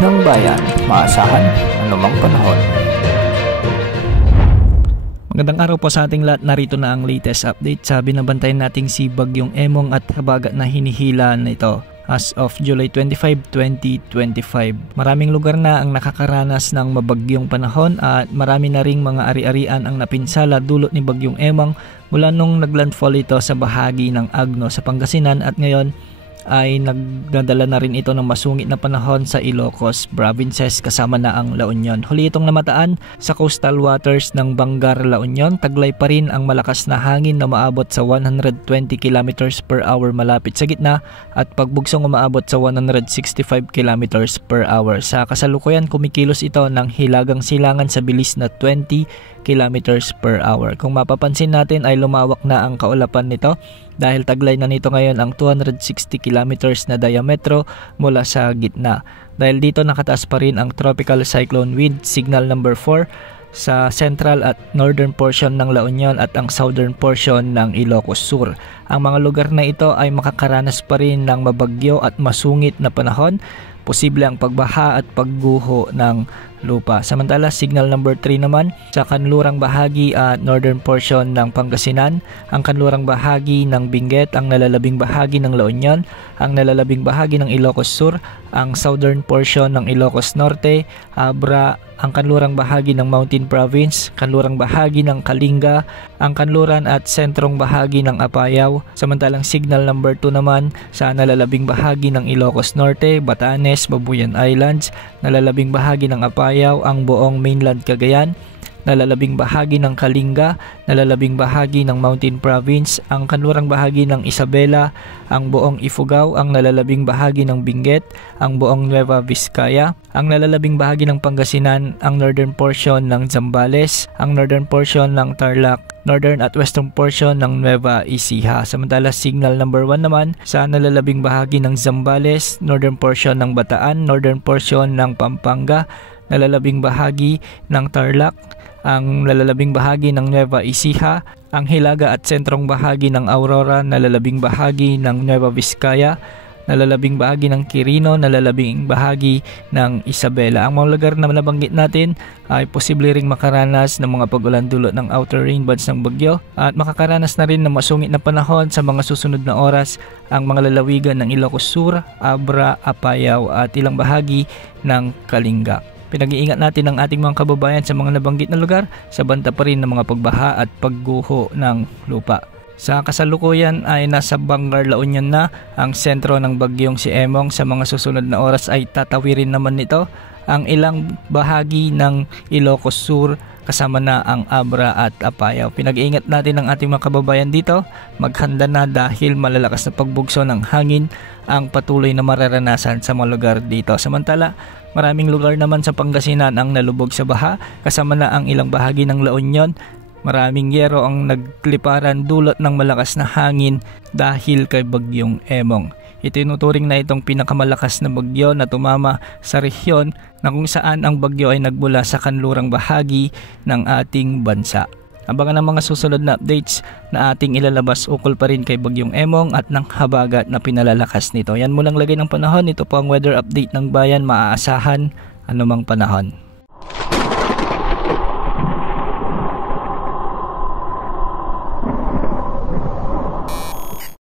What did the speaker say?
ng bayan, maasahan anumang panahon. Magandang araw po sa ating lahat. Narito na ang latest update sa binabantayan nating si Bagyong Emong at habagat na hinihila nito. As of July 25, 2025, maraming lugar na ang nakakaranas ng mabagyong panahon at marami na ring mga ari-arian ang napinsala dulot ni Bagyong Emong mula nung naglandfall ito sa bahagi ng Agno sa Pangasinan at ngayon ay nagdadala na rin ito ng masungit na panahon sa Ilocos Provinces kasama na ang La Union. Huli itong namataan sa coastal waters ng Bangar, La Union. Taglay pa rin ang malakas na hangin na umaabot sa 120 km per hour malapit sa gitna at pagbugsong umaabot sa 165 km per hour. Sa kasalukuyan kumikilos ito ng hilagang silangan sa bilis na 20 km per hour. Kung mapapansin natin ay lumawak na ang kaulapan nito dahil taglay na nito ngayon ang 260 kilometers na diametro mula sa gitna. Dahil dito nakataas pa rin ang tropical cyclone wind signal number 4 sa central at northern portion ng La Union at ang southern portion ng Ilocos Sur. Ang mga lugar na ito ay makakaranas pa rin ng mabagyo at masungit na panahon. Posible ang pagbaha at pagguho ng lupa. Samantala, signal number 3 naman sa kanlurang bahagi at northern portion ng Pangasinan, ang kanlurang bahagi ng Benguet, ang nalalabing bahagi ng La Union, ang nalalabing bahagi ng Ilocos Sur, ang southern portion ng Ilocos Norte, Abra, ang kanlurang bahagi ng Mountain Province, kanlurang bahagi ng Kalinga, ang kanluran at sentrong bahagi ng Apayao. Samantalang signal number 2 naman sa nalalabing bahagi ng Ilocos Norte, Batanes, Babuyan Islands, nalalabing bahagi ng Apayao, ang buong mainland Cagayan, nalalabing bahagi ng Kalinga, nalalabing bahagi ng Mountain Province, ang kanlurang bahagi ng Isabela, ang buong Ifugao, ang nalalabing bahagi ng Benguet, ang buong Nueva Vizcaya, ang nalalabing bahagi ng Pangasinan, ang northern portion ng Zambales, ang northern portion ng Tarlac, northern at western portion ng Nueva Ecija. Samantala, signal number 1 naman sa nalalabing bahagi ng Zambales, northern portion ng Bataan, northern portion ng Pampanga, nalalabing bahagi ng Tarlac, ang nalalabing bahagi ng Nueva Ecija, ang hilaga at sentrong bahagi ng Aurora, nalalabing bahagi ng Nueva Vizcaya, nalalabing bahagi ng Quirino, nalalabing bahagi ng Isabela. Ang mga lugar na nabanggit natin ay posible ring makaranas ng mga pag-ulan dulot ng outer rain bands ng bagyo at makakaranas na rin ng masungit na panahon sa mga susunod na oras ang mga lalawigan ng Ilocos Sur, Abra, Apayao at ilang bahagi ng Kalinga. Pinag-iingat natin ang ating mga kababayan sa mga nabanggit na lugar sa banta pa rin ng mga pagbaha at pagguho ng lupa. Sa kasalukuyan ay nasa Bangar, La Union na ang sentro ng bagyong si Emong. Sa mga susunod na oras ay tatawirin naman nito ang ilang bahagi ng Ilocos Sur kasama na ang Abra at Apayao. Pinag-iingat natin ang ating mga kababayan dito. Maghanda na dahil malalakas na pagbugso ng hangin ang patuloy na mararanasan sa mga lugar dito. Samantala, maraming lugar naman sa Pangasinan ang nalubog sa baha kasama na ang ilang bahagi ng La Union. Maraming yero ang nagliparan dulot ng malakas na hangin dahil kay Bagyong Emong. Itinuturing na itong pinakamalakas na bagyo na tumama sa rehiyon na kung saan ang bagyo ay nagmula sa kanlurang bahagi ng ating bansa. Abangan ang mga susunod na updates na ating ilalabas ukol pa rin kay Bagyong Emong at ng habagat na pinalalakas nito. Yan mulang lagay ng panahon. Ito po ang weather update ng bayan, maaasahan anumang panahon.